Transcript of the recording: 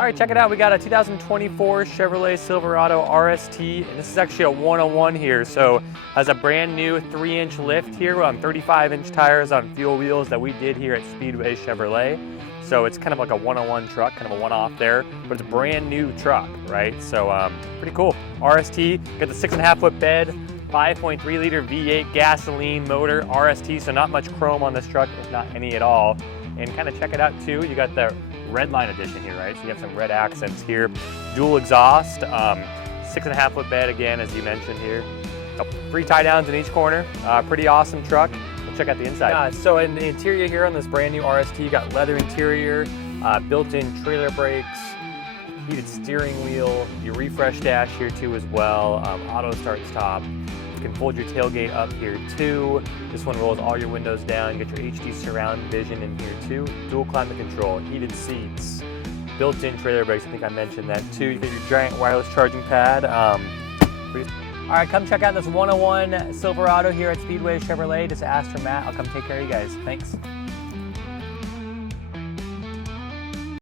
All right, check it out. We got a 2024 Chevrolet Silverado RST, and this is actually a 101 here. So has a brand new 3-inch lift here on 35-inch tires on fuel wheels that we did here at Speedway Chevrolet. So it's kind of like a 101 truck, kind of a one-off there, but it's a brand new truck, right? So pretty cool. RST, got the 6.5-foot bed, 5.3 liter V8 gasoline motor, RST, so not much chrome on this truck, if not any at all. And kind of check it out too, you got the red line edition here, right? So you have some red accents here. Dual exhaust, 6.5-foot bed again, as you mentioned here. 3 tie downs in each corner. Pretty awesome truck. We'll check out the inside. So in the interior here on this brand new RST, you got leather interior, built-in trailer brakes, heated steering wheel, your refresh dash here too as well, auto start stop. You can fold your tailgate up here too. This one rolls all your windows down. You get your HD surround vision in here too. Dual climate control, heated seats, built-in trailer brakes. I think I mentioned that too. You get your giant wireless charging pad. All right, come check out this 101 Silverado here at Speedway Chevrolet. Just ask for Matt. I'll come take care of you guys. Thanks.